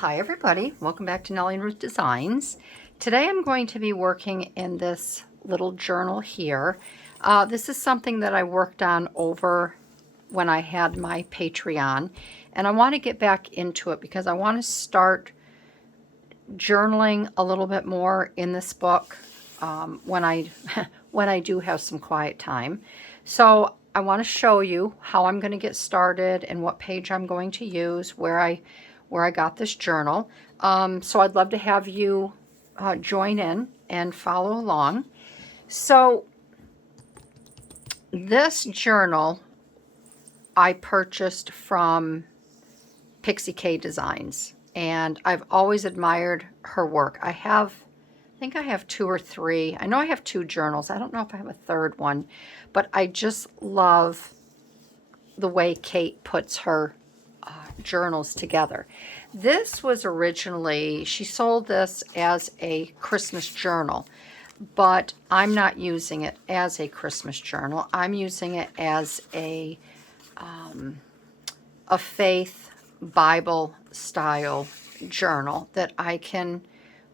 Hi everybody, welcome back to Nellie and Ruth Designs. Today I'm going to be working in this little journal here. This is something that I worked on over when I had my Patreon, and I want to get back into it because I want to start journaling a little bit more in this book when I when I do have some quiet time. So I want to show you how I'm going to get started and what page I'm going to use, where I got this journal. So I'd love to have you join in and follow along. So this journal I purchased from Pixie K Designs, and I've always admired her work. I think I have 2 or 3. I know I have 2 journals. I don't know if I have a third one, but I just love the way Kate puts her journals together. This was originally, she sold this as a Christmas journal, but I'm not using it as a Christmas journal. I'm using it as a faith Bible style journal that I can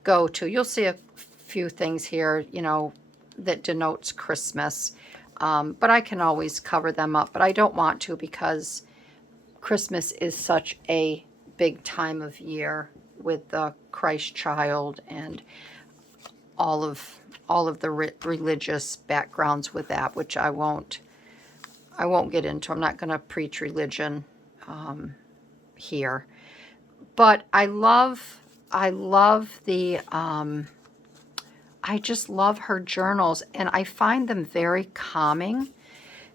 go to. You'll see a few things here, you know, that denotes Christmas, but I can always cover them up, but I don't want to because Christmas is such a big time of year with the Christ child and all of the religious backgrounds with that, which I won't get into. I'm not going to preach religion here, but I just love her journals, and I find them very calming.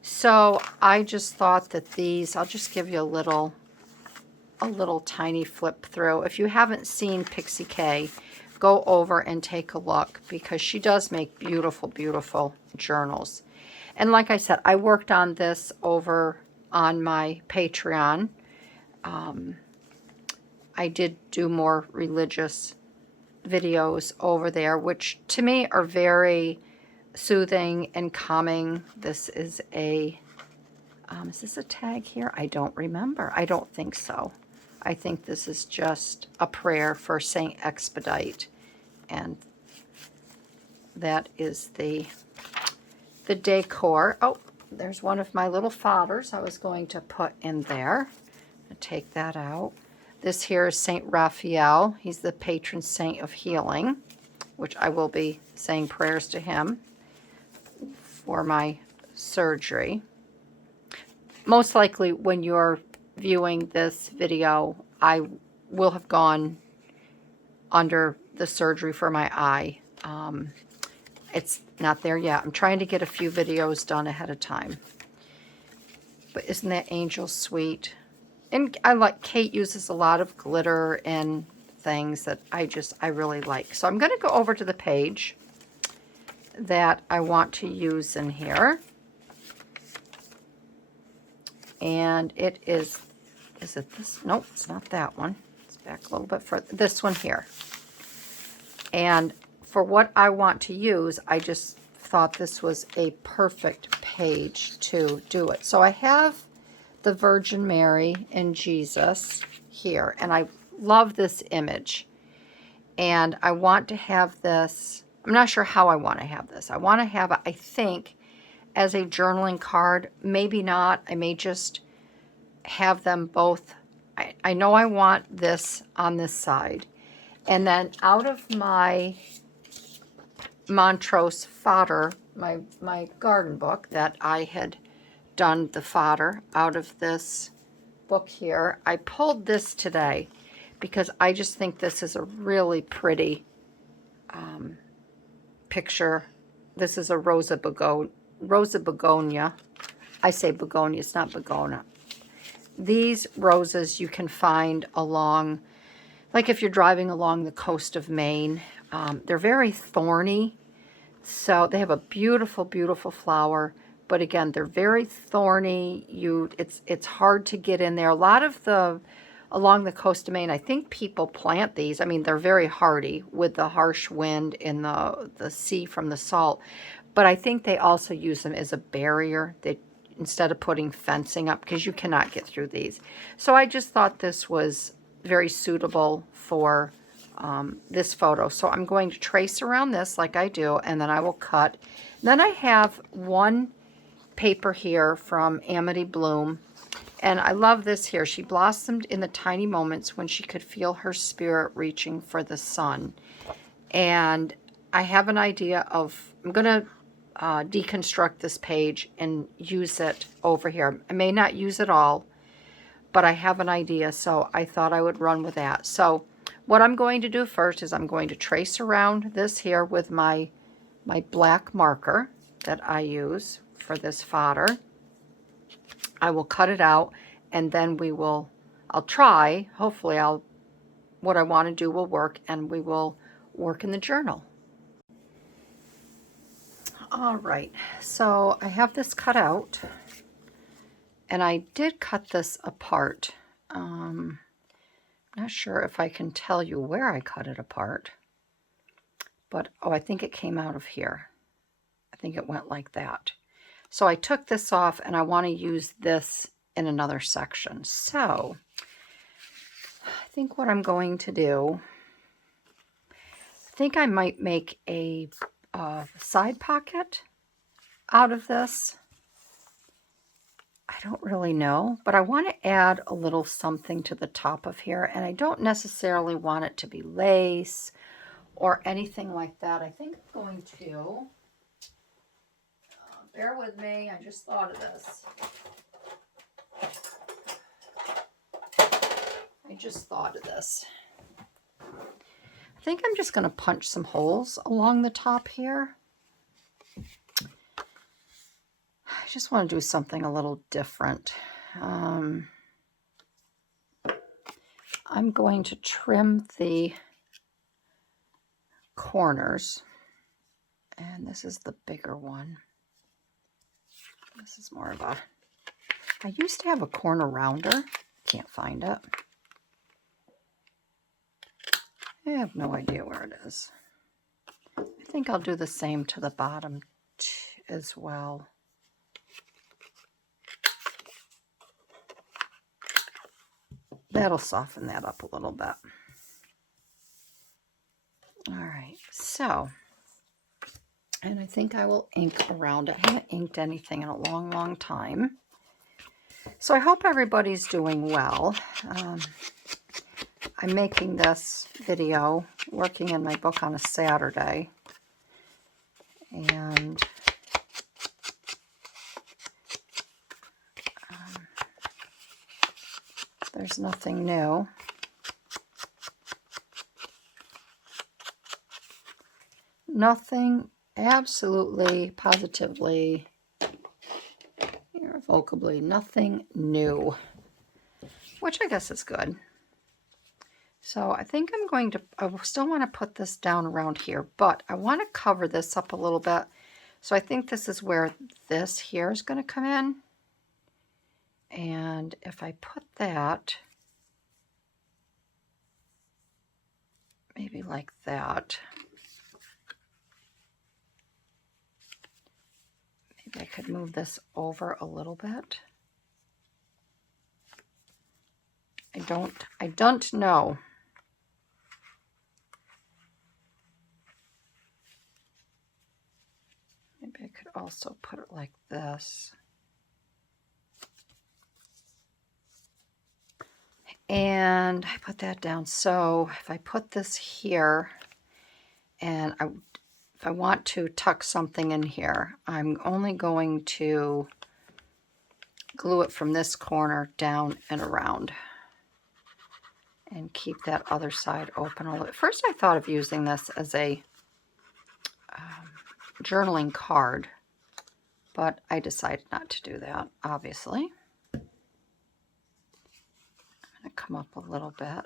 So I just thought that these, I'll just give you a little tiny flip through. If you haven't seen Pixie K, go over and take a look because she does make beautiful, beautiful journals. And like I said, I worked on this over on my Patreon. I did do more religious videos over there, which to me are very soothing and calming. This is is this a tag here? I don't remember. I don't think so. I think this is just a prayer for Saint Expedite, and that is the decor. Oh, there's one of my little fodders I was going to put in there. I'll take that out. This here is Saint Raphael. He's the patron saint of healing, which I will be saying prayers to him for my surgery. Most likely when you're viewing this video, I will have gone under the surgery for my eye. It's not there yet. I'm trying to get a few videos done ahead of time. But isn't that angel sweet? And Kate uses a lot of glitter and things that I really like. So I'm going to go over to the page that I want to use in here. And it is it this? Nope, it's not that one. It's back a little bit further. This one here. And for what I want to use, I just thought this was a perfect page to do it. So I have the Virgin Mary and Jesus here, and I love this image. And I want to have this, I'm not sure how I want to have this. I want to have it, I think, as a journaling card. Maybe not. I may just have them both. I know I want this on this side. And then out of my Montrose Fodder, my garden book that I had done the fodder out of this book here, I pulled this today because I just think this is a really pretty picture. This is a Rosa begonia. I say begonia, it's not begonia. These roses you can find along, like if you're driving along the coast of Maine. They're very thorny, so they have a beautiful, beautiful flower. But again, they're very thorny. It's hard to get in there. A lot of along the coast of Maine, I think people plant these. I mean, they're very hardy with the harsh wind and the sea from the salt. But I think they also use them as a barrier. Instead of putting fencing up, because you cannot get through these. So I just thought this was very suitable for this photo. So I'm going to trace around this like I do, and then I will cut. Then I have one paper here from Amity Bloom, and I love this here. She blossomed in the tiny moments when she could feel her spirit reaching for the sun. And I have an idea of, I'm going to deconstruct this page and use it over here. I may not use it all, but I have an idea, so I thought I would run with that. So what I'm going to do first is I'm going to trace around this here with my black marker that I use for this fodder. I will cut it out, and then I'll try, hopefully what I want to do will work, and we will work in the journal. All right, so I have this cut out, and I did cut this apart. I'm not sure if I can tell you where I cut it apart, but oh, I think it came out of here. I think it went like that. So I took this off, and I want to use this in another section. So I think what I'm going to do, I think I might make a side pocket out of this. I don't really know, but I want to add a little something to the top of here, and I don't necessarily want it to be lace or anything like that. I think I'm going to, bear with me, I just thought of this. I think I'm just going to punch some holes along the top here. I just want to do something a little different. I'm going to trim the corners, and this is the bigger one. This is more of a, I used to have a corner rounder. Can't find it. I have no idea where it is. I think I'll do the same to the bottom as well. That'll soften that up a little bit. All right, so, and I think I will ink around it. I haven't inked anything in a long, long time. So I hope everybody's doing well. I'm making this video, working in my book on a Saturday, and there's nothing new. Nothing, absolutely, positively, irrevocably, nothing new, which I guess is good. So I think I'm going to, I still want to put this down around here, but I want to cover this up a little bit. So I think this is where this here is going to come in. And if I put that, maybe like that. Maybe I could move this over a little bit. I don't know. Maybe I could also put it like this. And I put that down. So if I put this here, and if I want to tuck something in here, I'm only going to glue it from this corner down and around. And keep that other side open a little bit. First I thought of using this as a journaling card, but I decided not to do that, obviously. I'm going to come up a little bit. I'm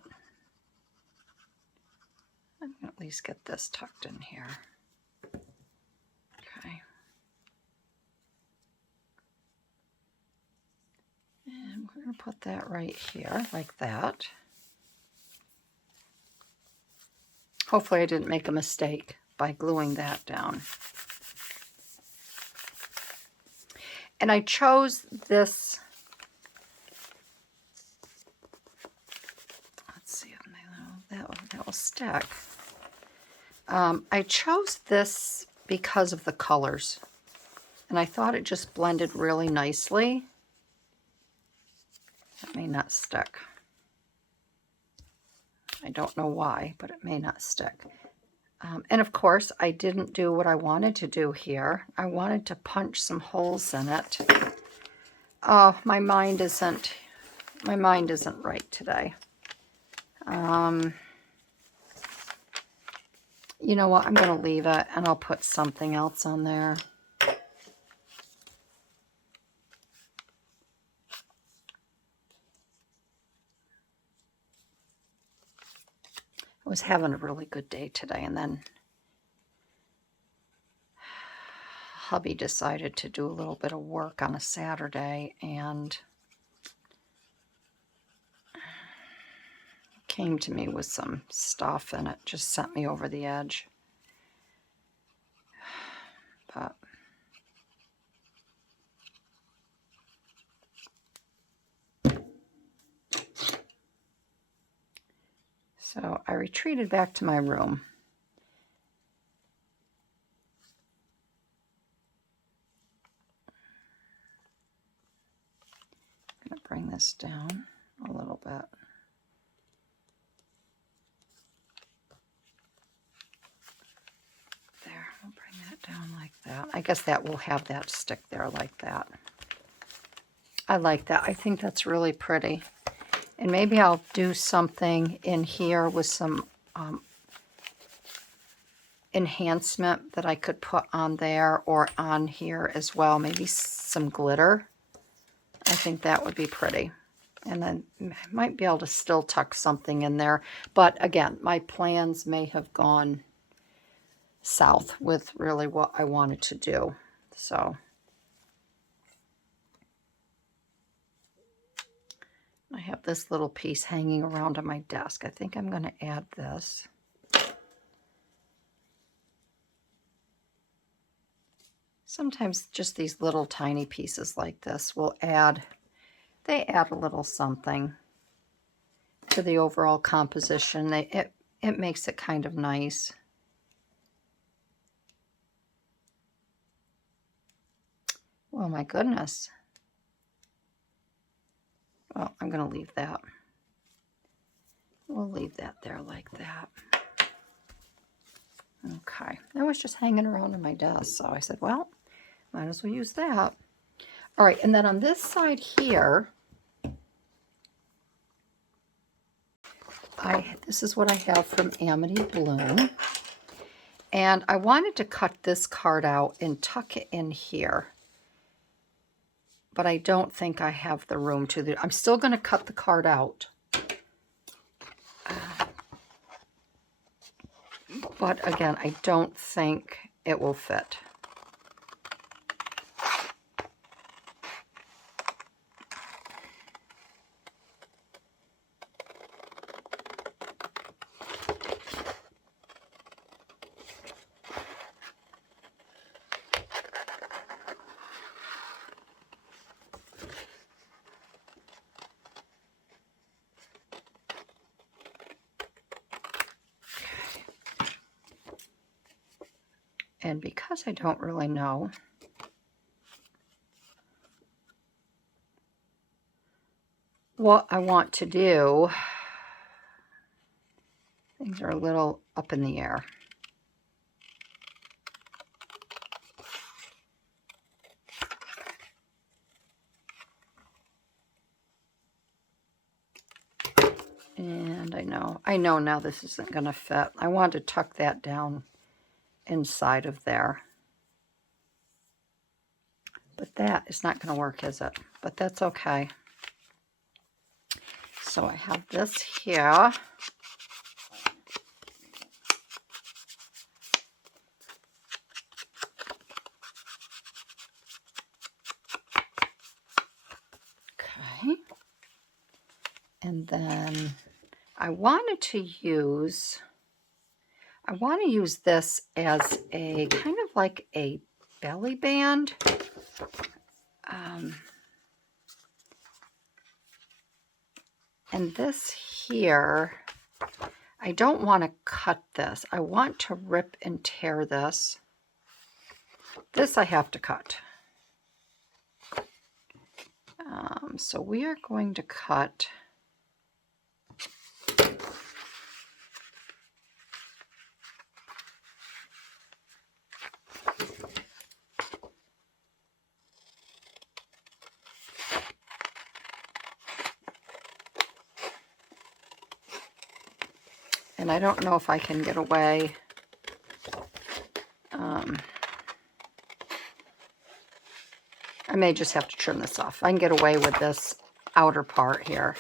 going to at least get this tucked in here. Okay. And we're going to put that right here, like that. Hopefully I didn't make a mistake by gluing that down. And I chose this, let's that will stick. I chose this because of the colors, and I thought it just blended really nicely. It may not stick. I don't know why, but it may not stick. And of course, I didn't do what I wanted to do here. I wanted to punch some holes in it. Oh, my mind isn't right today. You know what? I'm going to leave it, and I'll put something else on there. I was having a really good day today, and then hubby decided to do a little bit of work on a Saturday, and came to me with some stuff, and it just sent me over the edge. But so I retreated back to my room. I'm going to bring this down a little bit. There, I'll bring that down like that. I guess that will have that stick there like that. I like that. I think that's really pretty. And maybe I'll do something in here with some enhancement that I could put on there or on here as well. Maybe some glitter. I think that would be pretty. And then I might be able to still tuck something in there. But again, my plans may have gone south with really what I wanted to do. So I have this little piece hanging around on my desk. I think I'm going to add this. Sometimes just these little tiny pieces like this will add, they add a little something to the overall composition. It makes it kind of nice. Oh my goodness. Well, I'm going to leave that. We'll leave that there like that. Okay. That was just hanging around on my desk, so I said, well, might as well use that. All right, and then on this side here, this is what I have from Amity Bloom. And I wanted to cut this card out and tuck it in here. But I don't think I have the room to. I'm still going to cut the card out. But again, I don't think it will fit. And because I don't really know what I want to do, things are a little up in the air. And I know now this isn't going to fit. I want to tuck that down inside of there. But that is not going to work, is it? But that's okay. So I have this here. Okay. And then I want to use this as a kind of like a belly band. And this here, I don't want to cut this. I want to rip and tear this. This I have to cut. So we are going to cut and I don't know if I can get away. I may just have to trim this off. I can get away with this outer part here.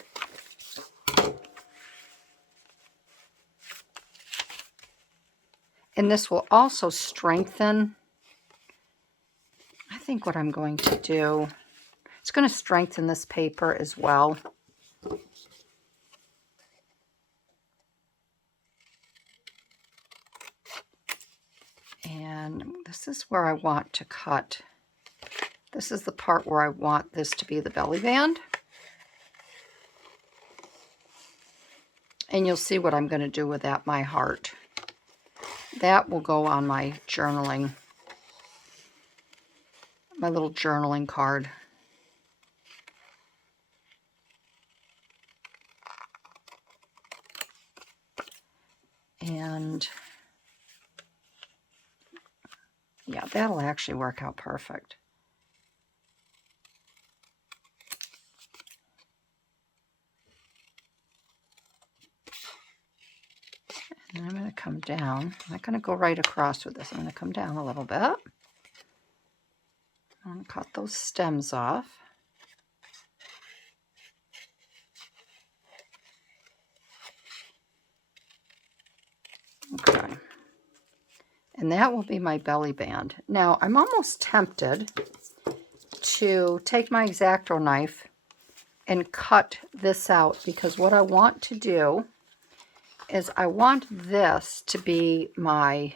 And this will also strengthen. I think what I'm going to do, it's going to strengthen this paper as well. And this is where I want to cut. This is the part where I want this to be the belly band. And you'll see what I'm going to do with that, my heart. That will go on my journaling, my little journaling card. And yeah, that'll actually work out perfect. And I'm going to come down. I'm not going to go right across with this. I'm going to come down a little bit. I'm going to cut those stems off. Okay. And that will be my belly band. Now, I'm almost tempted to take my X-Acto knife and cut this out, because what I want to do is I want this to be my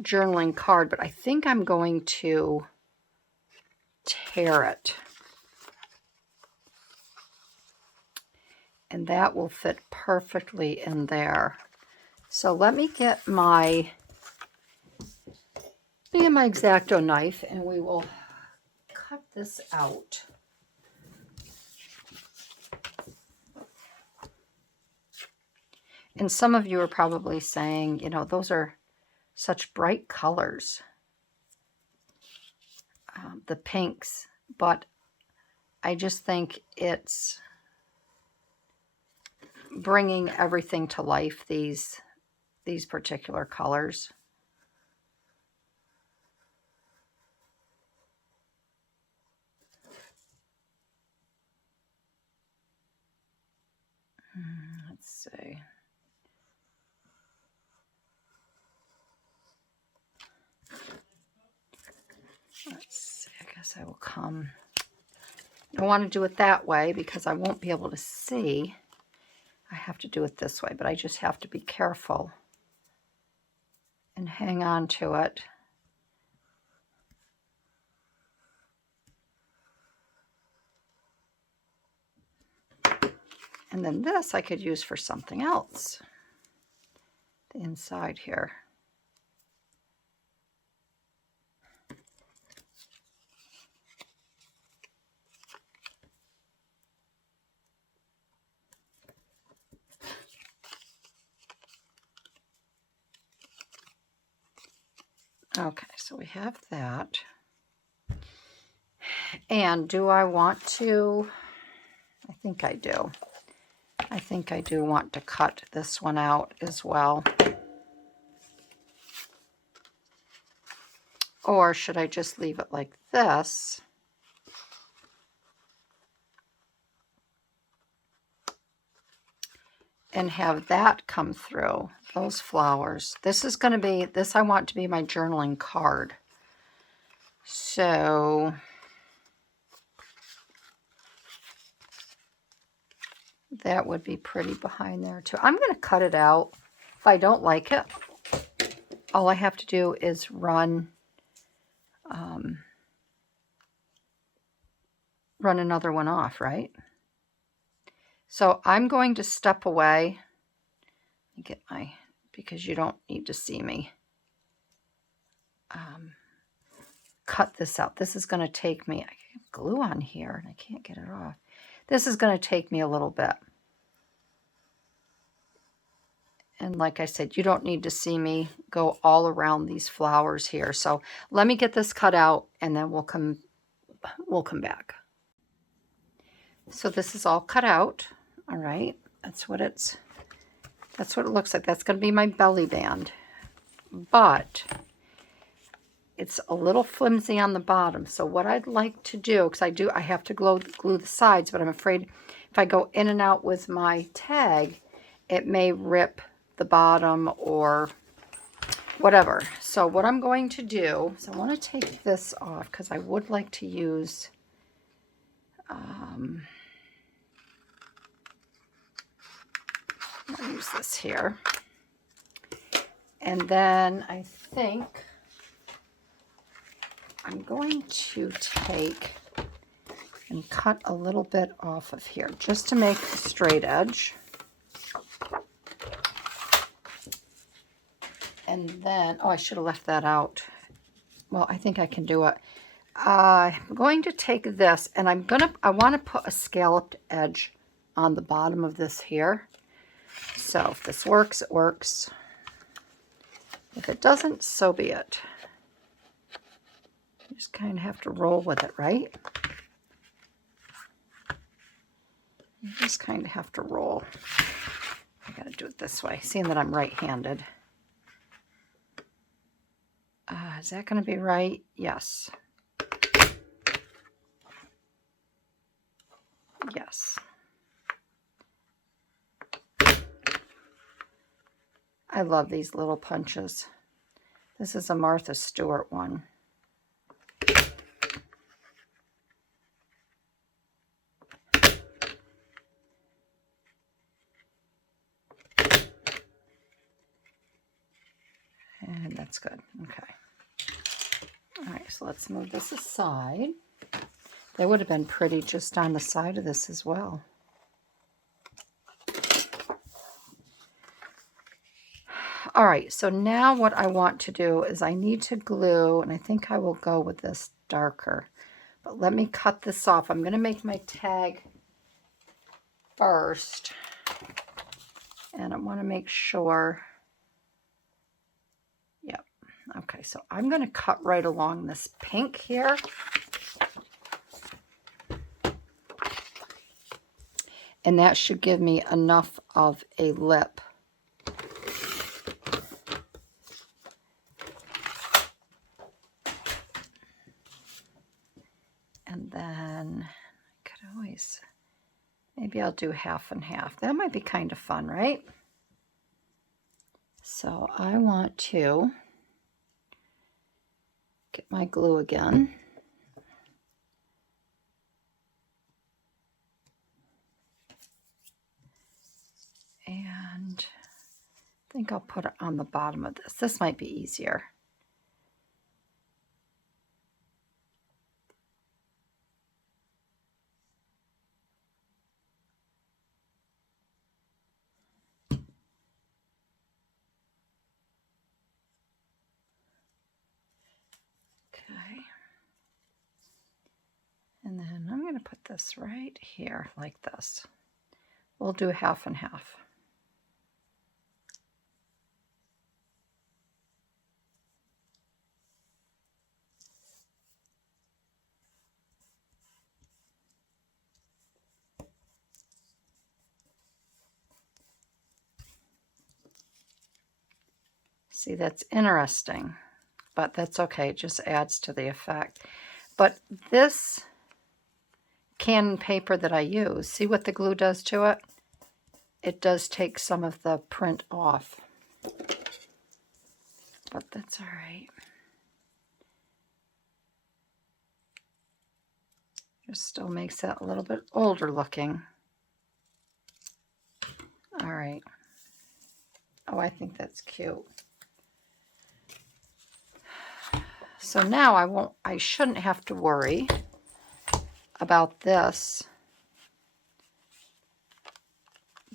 journaling card, but I think I'm going to tear it. And that will fit perfectly in there. So let me get my X-Acto knife and we will cut this out. And some of you are probably saying, you know, those are such bright colors, the pinks, but I just think it's bringing everything to life, these particular colors. Let's see. Let's see, I guess I will come. I don't want to do it that way because I won't be able to see. I have to do it this way, but I just have to be careful and hang on to it. And then this I could use for something else. The inside here. Okay, so we have that. And do I want to? I think I do. I think I do want to cut this one out as well. Or should I just leave it like this? And have that come through, those flowers. This is going to be, this I want to be my journaling card. So that would be pretty behind there too. I'm going to cut it out. If I don't like it, all I have to do is run another one off, right? So I'm going to step away get my, because you don't need to see me cut this out. This is going to take me, I have glue on here and I can't get it off. This is going to take me a little bit. And like I said, you don't need to see me go all around these flowers here. So let me get this cut out and then we'll come back. So this is all cut out. All right. That's what it looks like. That's going to be my belly band. But it's a little flimsy on the bottom. So what I'd like to do, because I have to glue the sides, but I'm afraid if I go in and out with my tag, it may rip the bottom or whatever. So what I'm going to do is I want to take this off because I would like to use I'll use this here. And then I think I'm going to take and cut a little bit off of here just to make a straight edge. And then, oh, I should have left that out. Well, I think I can do it. I'm going to take this and I want to put a scalloped edge on the bottom of this here. So if this works, it works. If it doesn't, so be it. You just kind of have to roll with it, right? You just kind of have to roll. I got to do it this way, seeing that I'm right-handed. Is that going to be right? Yes. Yes. I love these little punches. This is a Martha Stewart one. And that's good. Okay. All right, so let's move this aside. They would have been pretty just on the side of this as well. All right, so now what I want to do is I need to glue, and I think I will go with this darker. But let me cut this off. I'm going to make my tag first. And I want to make sure. Yep. Okay, so I'm going to cut right along this pink here. And that should give me enough of a lip. And then I could always, maybe I'll do half and half. That might be kind of fun, right? So I want to get my glue again. And I think I'll put it on the bottom of this. This might be easier. Okay. And then I'm going to put this right here like this. We'll do half and half. See, that's interesting, but that's okay. It just adds to the effect. But this can paper that I use, see what the glue does to it? It does take some of the print off, but that's all right. Just still makes it a little bit older looking. All right. Oh, I think that's cute. So now I shouldn't have to worry about this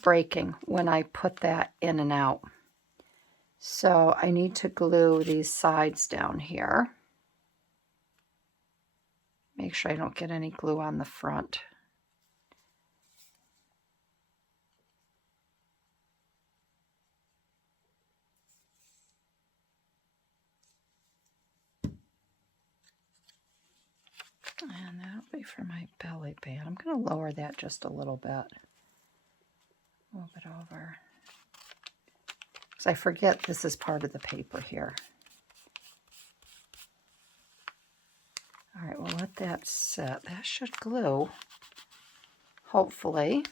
breaking when I put that in and out. So I need to glue these sides down here. Make sure I don't get any glue on the front. And that'll be for my belly band. I'm going to lower that just a little bit. Move it over. Because I forget this is part of the paper here. All right, we'll let that sit. That should glue, hopefully.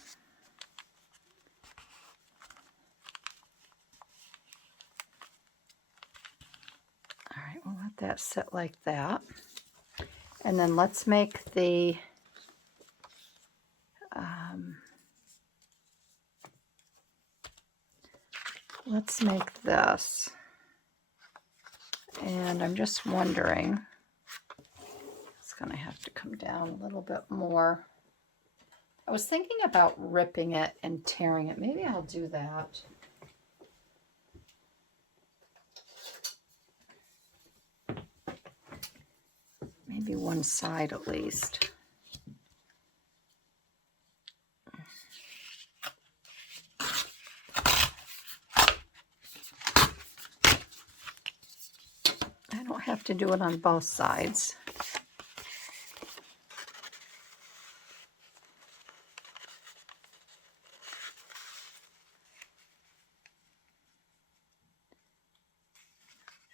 All right, we'll let that sit like that. And then let's make the let's make this. And I'm just wondering, it's going to have to come down a little bit more. I was thinking about ripping it and tearing it. Maybe I'll do that. Maybe one side at least. I don't have to do it on both sides.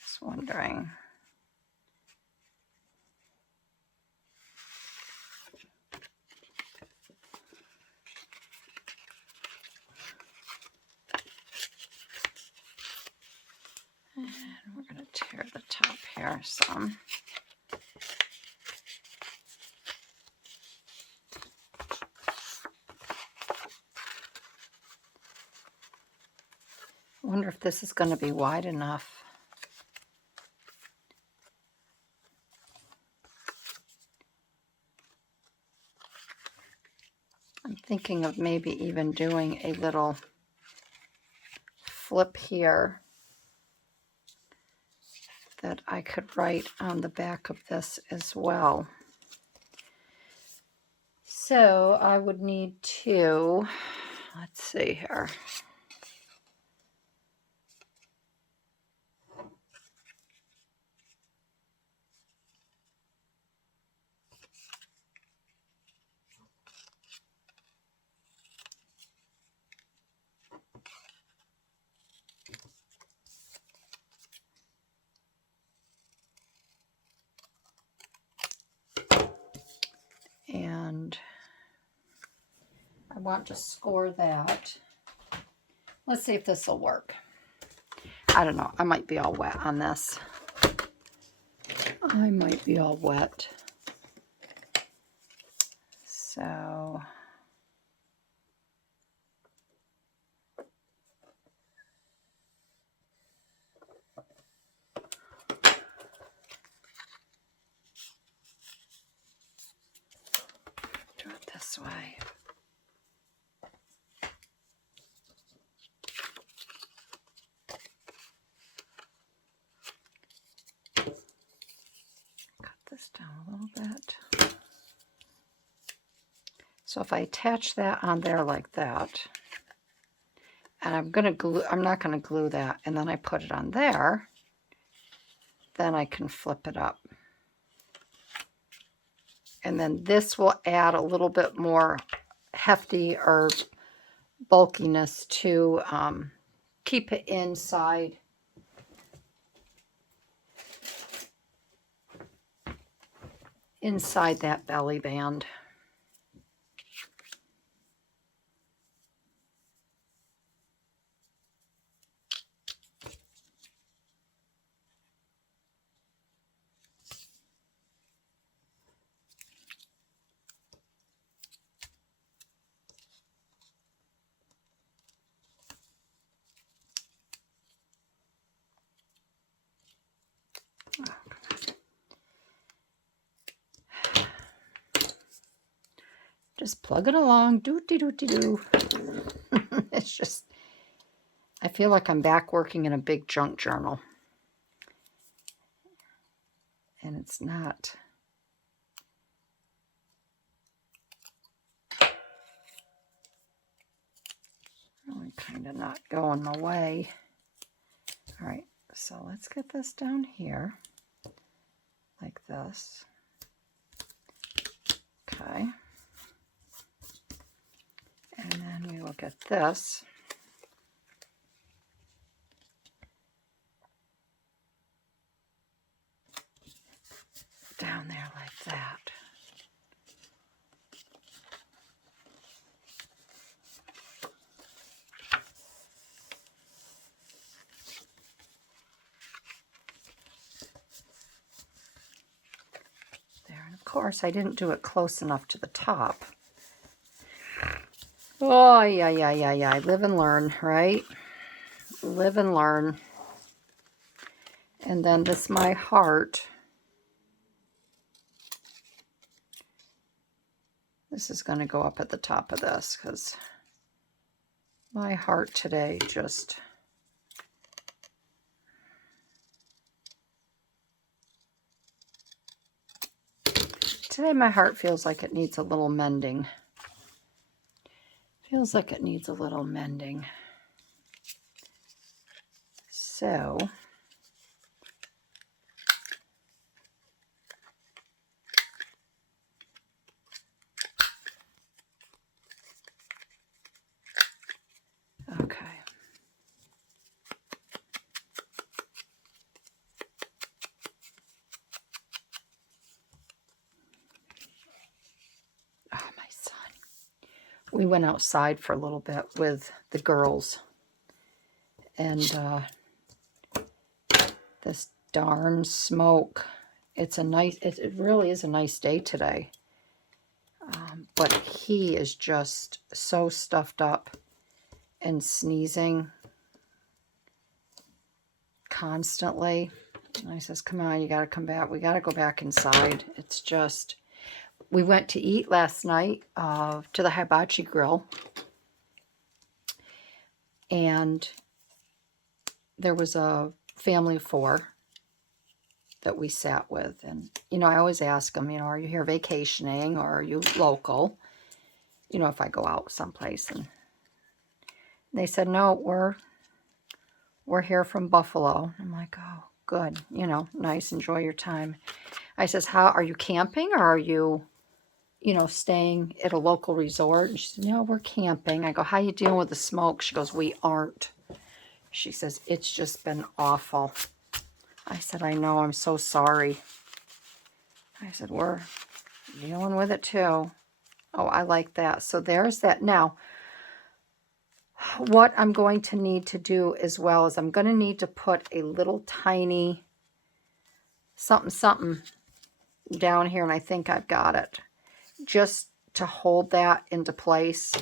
Just wondering. And we're going to tear the top here some. I wonder if this is going to be wide enough. I'm thinking of maybe even doing a little flip here that I could write on the back of this as well. So I would need to, let's see here. And I want to score that. Let's see if this will work. I don't know. I might be all wet on this. I might be all wet. So do it this way. Cut this down a little bit. So if I attach that on there like that, and I'm not going to glue that, and then I put it on there, then I can flip it up. And then this will add a little bit more hefty or bulkiness to keep it inside. Inside that belly band. Just plug it along, doo-dee-doo-dee-doo. I feel like I'm back working in a big junk journal. And it's not. Really kind of not going my way. All right, so let's get this down here like this. Okay. And then we will get this down there like that. There, and of course I didn't do it close enough to the top. Oh, yeah. I live and learn, right? Live and learn. And then this, my heart. This is going to go up at the top of this because my heart today just... Today my heart feels like it needs a little mending. Feels like it needs a little mending. So... Okay. Oh, my son. We went outside for a little bit with the girls. And this darn smoke. It's a nice, it really is a nice day today. But he is just so stuffed up and sneezing constantly. And I says, come on, you got to come back. We got to go back inside. It's just, we went to eat last night to the hibachi grill. And there was a family of 4 that we sat with. And, you know, I always ask them, you know, are you here vacationing or are you local? You know, if I go out someplace. And they said, no, we're here from Buffalo. I'm like, oh, good. You know, nice. Enjoy your time. I says, how are you camping or are you, you know, staying at a local resort? And she said, no, we're camping. I go, how you dealing with the smoke? She goes, we aren't. She says, it's just been awful. I said, I know. I'm so sorry. I said, we're dealing with it too. Oh, I like that. So there's that. Now, what I'm going to need to do as well is I'm going to need to put a little tiny something down here, and I think I've got it, just to hold that into place.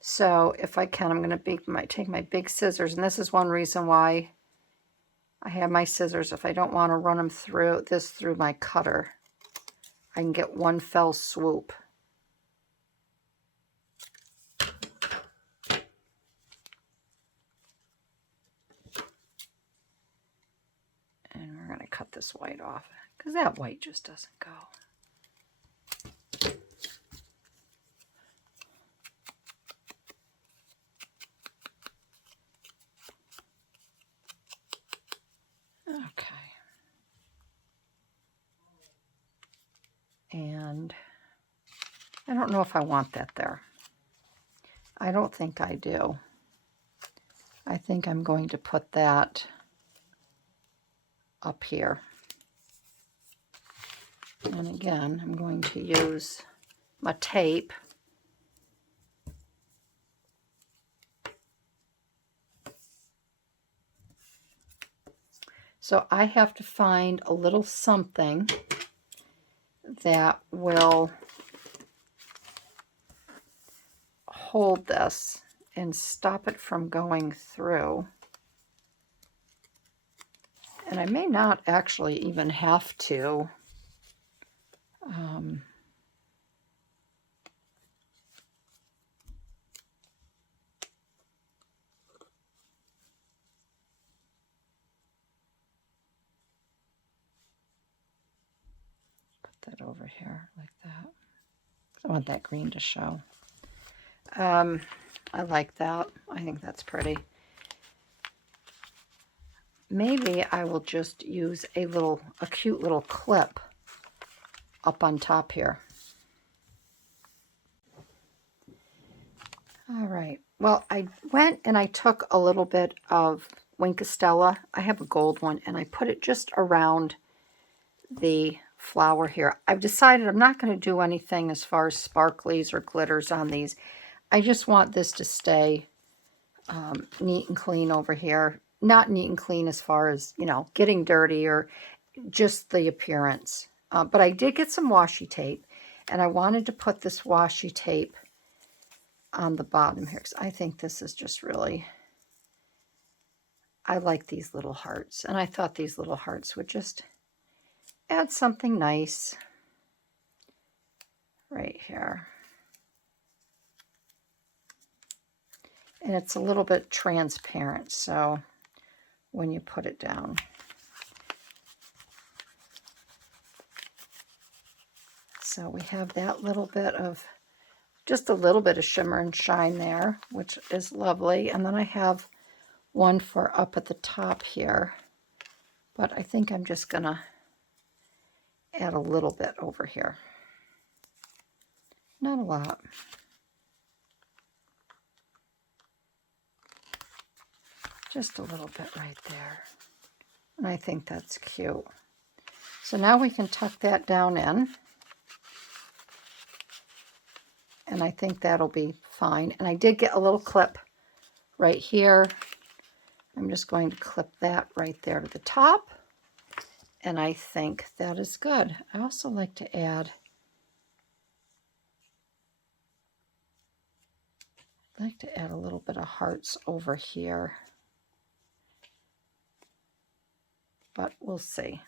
So if I can, I'm going to take my big scissors, and this is one reason why I have my scissors. If I don't want to run them through my cutter, I can get one fell swoop. And we're going to cut this white off because that white just doesn't go. Okay. And I don't know if I want that there. I don't think I do. I think I'm going to put that up here. And again, I'm going to use my tape. So I have to find a little something that will hold this and stop it from going through. And I may not actually even have to that over here like that. I want that green to show. I like that. I think that's pretty. Maybe I will just use a cute little clip up on top here. All right. Well, I went and I took a little bit of Winkostella. I have a gold one, and I put it just around the flower here. I've decided I'm not going to do anything as far as sparklies or glitters on these. I just want this to stay neat and clean over here. Not neat and clean as far as, you know, getting dirty or just the appearance. But I did get some washi tape, and I wanted to put this washi tape on the bottom here because I think this is just really, I like these little hearts, and I thought these little hearts would just add something nice right here. And it's a little bit transparent, so when you put it down. So we have that little bit of, just a little bit of shimmer and shine there, which is lovely. And then I have one for up at the top here, but I think I'm just gonna add a little bit over here. Not a lot. Just a little bit right there. And I think that's cute. So now we can tuck that down in. And I think that'll be fine. And I did get a little clip right here. I'm just going to clip that right there to the top. And I think that is good. I also like to add, a little bit of hearts over here. But we'll see.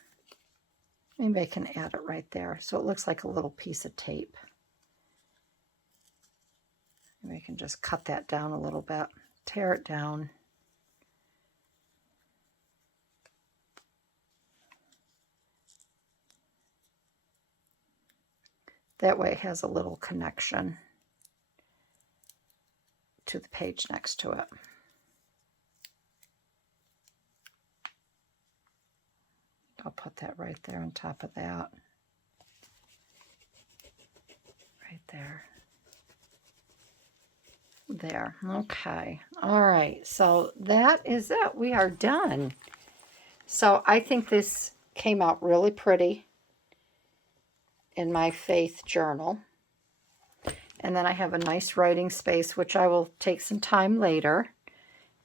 Maybe I can add it right there so it looks like a little piece of tape. Maybe I can just cut that down a little bit, tear it down. That way it has a little connection to the page next to it. I'll put that right there on top of that. Right there. There. Okay. All right. So that is it. We are done. So I think this came out really pretty in my faith journal. And then I have a nice writing space, which I will take some time later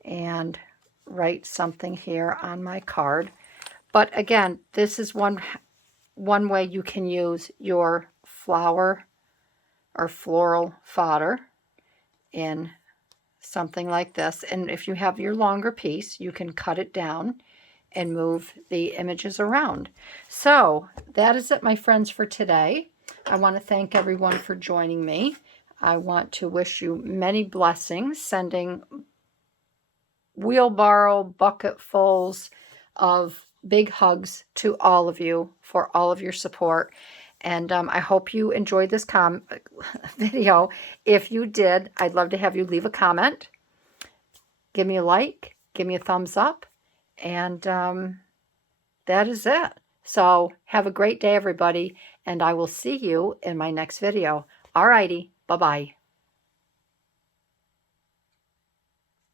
and write something here on my card. But again, this is one way you can use your flower or floral fodder in something like this. And if you have your longer piece, you can cut it down and move the images around. So that is it, my friends, for today. I want to thank everyone for joining me. I want to wish you many blessings, sending wheelbarrow bucketfuls of big hugs to all of you for all of your support. And I hope you enjoyed this video. If you did, I'd love to have you leave a comment. Give me a like. Give me a thumbs up. And that is it. So have a great day, everybody. And I will see you in my next video. Alrighty. Bye-bye.